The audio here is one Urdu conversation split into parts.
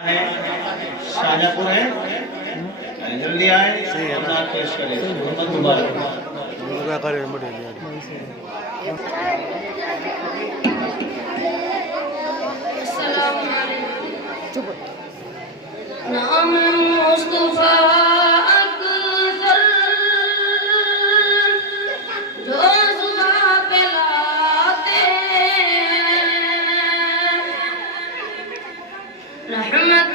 شاہجہاں پور ہے جلدی آئے اور نعت پیش کریں محمد مبارک السلام علیکم نام مصطفیٰ اکثر جو زباں پہ لاتے رحمت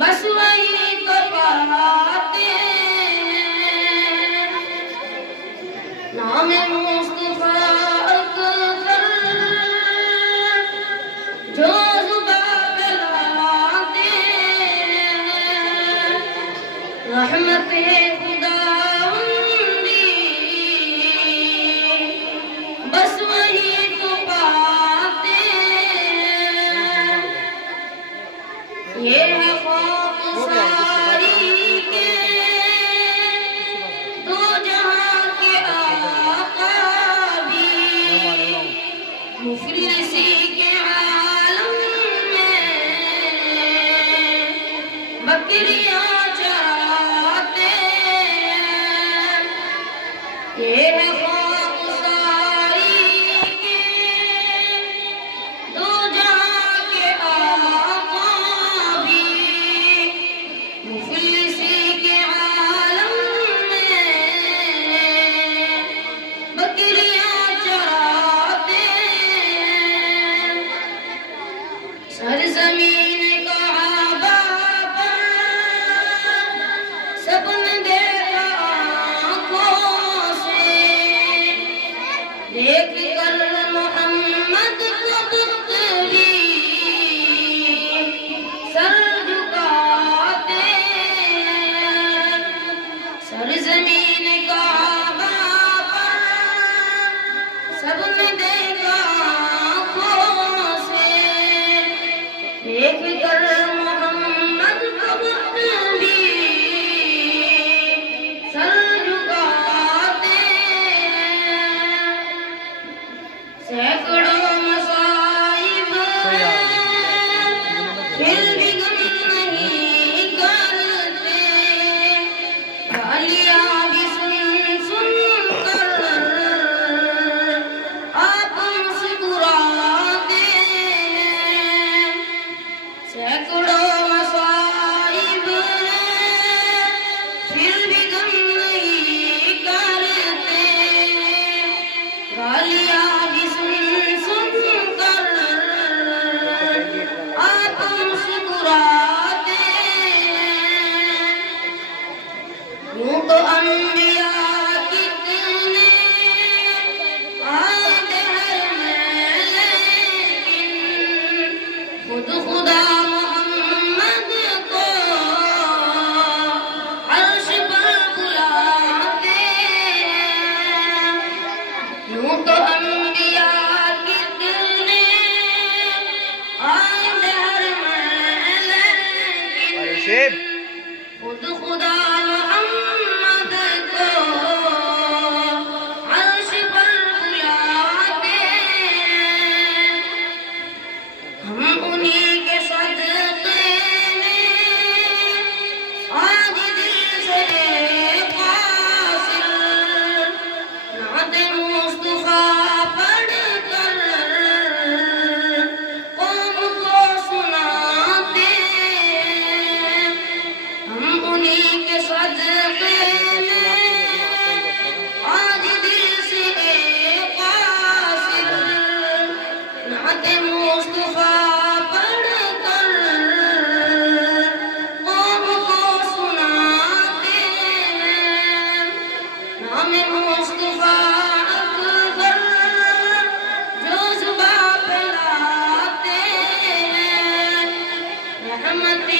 بس وہی تو پاتے نام مصطفیٰ اکثر جو زباں پہ لاتے رحمت خداوندی بس وہی تو پاتے یہ ہے مفلسی کے عالم میں بکریاں چراتے یہ ہے خاکساری کے دو جہاں کے آقا بھی مفلسی کے عالم میں بکریاں چراتے سرزمین کعبہ پر سب نے دیکھا آنکھوں سے دیکھ کر محمد کو بت بھی سر جھکاتے سرزمین کعبہ پر سب نے دیکھا آنکھوں سے دیکھ کر محمد کو بت بھی سر جھکاتے سینکڑوں مصائب پھر بھی غم نہیں کرتے گالیاں بھی سن سن کر آپ مسکراتے سینکڑوں مصائب پھر بھی غم نہیں کرتے گالیاں بھی سن سن کر آپ مسکراتے یوں تو انبیاء کتنے آتے ہیں لیکن خود خدا محمد کو عرش پر بلاتے یوں تو انبیاء کتنے آتے ہیں لیکن خود خدا محمد کو عرش پر بلاتے ہم انہی کے صدقے میں آج دل سے قاصر نعت مصطفیٰ پڑھ کر قوم کو سناتے ہم انہی کے صدقے میں آج دل سے قاصر نعت مصطفیٰ پڑھ کر قوم کو سناتے نام مصطفیٰ اکبر جو زباں پہ لاتے رحمت